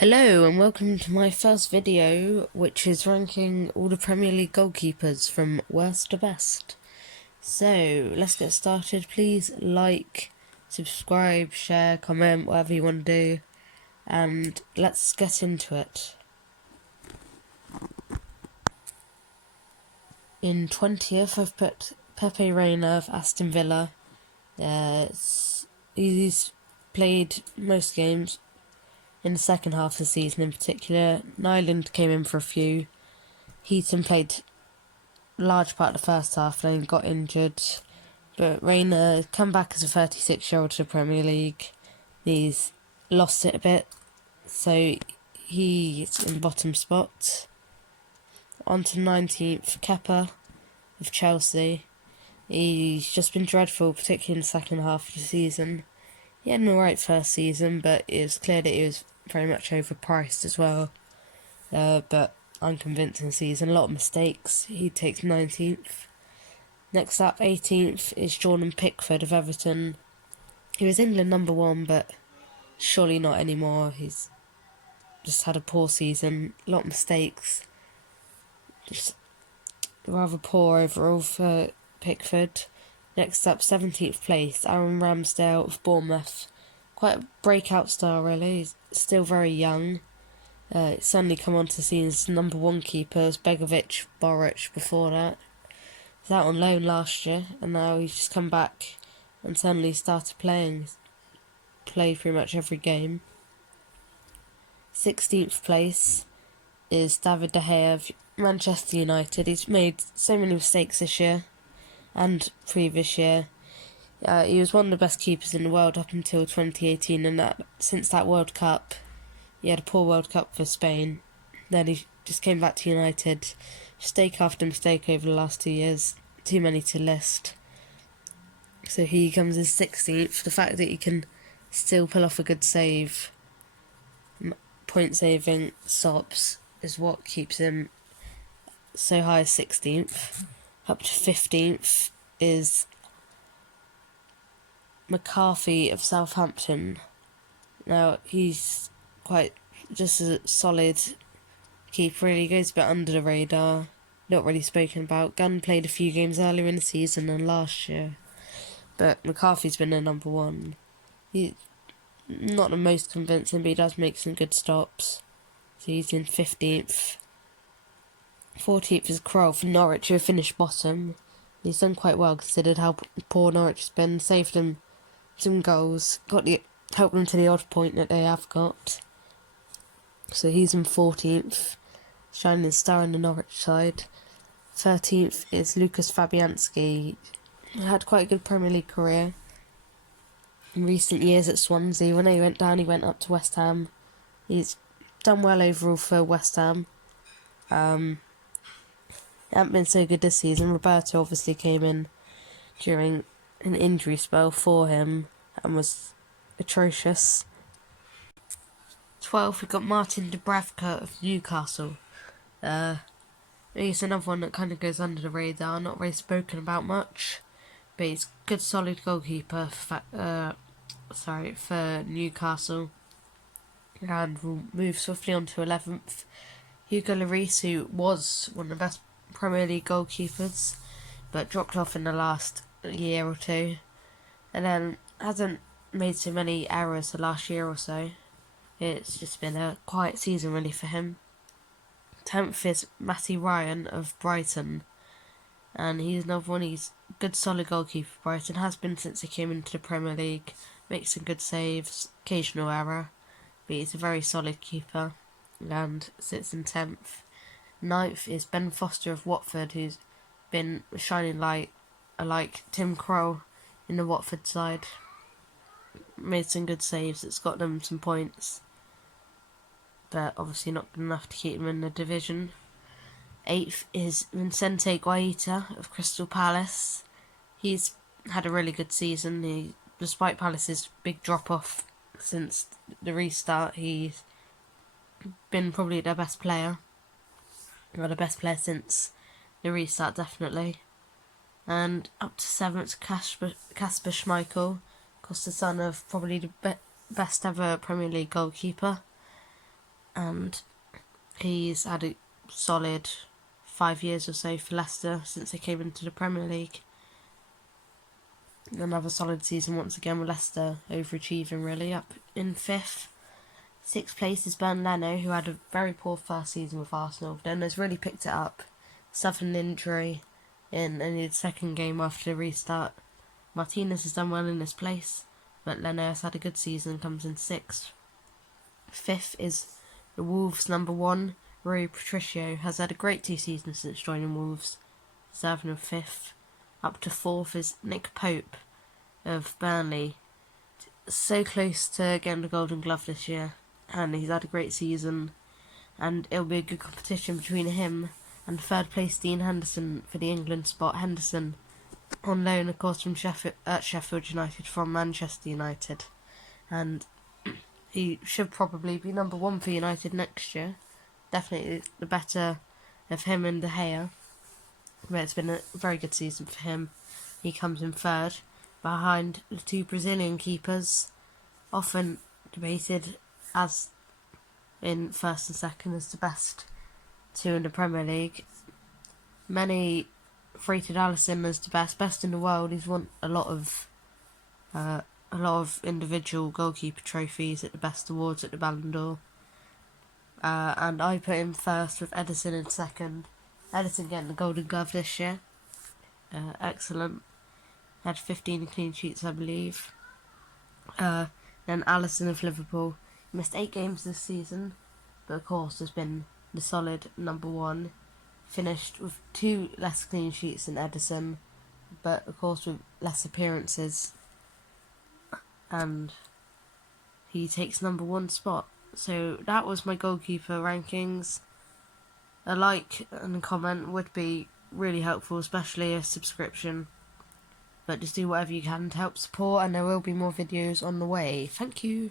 Hello and welcome to my first video, which is ranking all the Premier League goalkeepers from worst to best. So let's get started. Please like, subscribe, share, comment, whatever you want to do, and let's get into it. In 20th I've put Pepe Reina of Aston Villa. He's played most games in the second half of the season in particular. Nyland came in for a few. Heaton played large part of the first half, then got injured. But Reina come back as a 36-year-old to the Premier League. He's lost it a bit, so he's in the bottom spot. On to 19th, Kepa of Chelsea. He's just been dreadful, particularly in the second half of the season. He had an alright first season, but it was clear that he was very much overpriced as well. But unconvincing season, a lot of mistakes. He takes 19th. Next up, 18th, is Jordan Pickford of Everton. He was England number one, but surely not anymore. He's just had a poor season, a lot of mistakes. Just rather poor overall for Pickford. Next up, 17th place, Aaron Ramsdale of Bournemouth. Quite a breakout star, really. He's still very young. Suddenly come on to scene as number one keepers, Begovic, Boric before that. He's out on loan last year, and now he's just come back and suddenly started playing. Played pretty much every game. 16th place is David De Gea of Manchester United. He's made so many mistakes this year and previous year. He was one of the best keepers in the world up until 2018, and since that World Cup, he had a poor World Cup for Spain. Then he just came back to United. Mistake after mistake over the last 2 years. Too many to list. So he comes in 16th. The fact that he can still pull off a good save, point saving stops, is what keeps him so high as 16th. Up to 15th is McCarthy of Southampton. Now, he's quite just a solid keeper, really. Goes a bit under the radar, not really spoken about. Gunn played a few games earlier in the season and last year, but McCarthy's been the number one. He's not the most convincing, but he does make some good stops. So he's in 15th. 14th is Crowell for Norwich, who finished bottom. He's done quite well considered how poor Norwich has been. Saved them some goals, helped them to the odd point that they have got. So he's in 14th, shining star in the Norwich side. 13th is Lucas Fabianski. He had quite a good Premier League career in recent years at Swansea. When he went down, he went up to West Ham. He's done well overall for West Ham. He hasn't been so good this season. Roberto obviously came in during an injury spell for him and was atrocious. 12th, we got Martin Dubravka of Newcastle. He's another one that kind of goes under the radar, not really spoken about much, but he's a good solid goalkeeper for Newcastle. And we'll move swiftly on to 11th. Hugo Lloris, who was one of the best Premier League goalkeepers, but dropped off in the last year or two, and then hasn't made so many errors the last year or so. It's just been a quiet season really for him. 10th is Matty Ryan of Brighton, and he's another one. He's a good solid goalkeeper for Brighton, has been since he came into the Premier League, makes some good saves, occasional error, but he's a very solid keeper and sits in 10th. 9th is Ben Foster of Watford, who's been a shining light, like Tim Krul in the Watford side. Made some good saves, it's got them some points, but obviously not good enough to keep them in the division. 8th is Vicente Guaita of Crystal Palace. He's had a really good season. Despite Palace's big drop-off since the restart, he's been probably their best player. Well, the best player since the restart, definitely. And up to 7th, Kasper Schmeichel, of course the son of probably the best ever Premier League goalkeeper. and he's had a solid 5 years or so for Leicester since they came into the Premier League. Another solid season once again with Leicester overachieving really, up in 5th. 6th place is Bernd Leno, who had a very poor first season with Arsenal, then has really picked it up. Suffered an injury in only the second game after the restart. Martinez has done well in this place, but Leno has had a good season, comes in 6th. 5th is the Wolves number 1, Rui Patricio, has had a great 2 seasons since joining Wolves, deserving of 5th. Up to 4th is Nick Pope of Burnley, so close to getting the Golden Glove this year, and he's had a great season, and it'll be a good competition between him and 3rd place Dean Henderson for the England spot. Henderson on loan, of course, from Sheffield United from Manchester United, and he should probably be number 1 for United next year. Definitely the better of him and De Gea, but it's been a very good season for him. He comes in 3rd, behind the 2 Brazilian keepers, often debated as in 1st and 2nd as the best 2 in the Premier League. Many rated Alisson as the best in the world. He's won a lot of individual goalkeeper trophies at the best awards at the Ballon d'Or. And I put him 1st with Ederson in 2nd. Ederson getting the Golden Glove this year. Excellent. Had 15 clean sheets, I believe. Then Alisson of Liverpool. He missed 8 games this season, but of course has been the solid number 1. Finished with 2 less clean sheets than Ederson, but of course with less appearances. And he takes number 1 spot. So that was my goalkeeper rankings. A like and a comment would be really helpful, especially a subscription. But just do whatever you can to help support, and there will be more videos on the way. Thank you.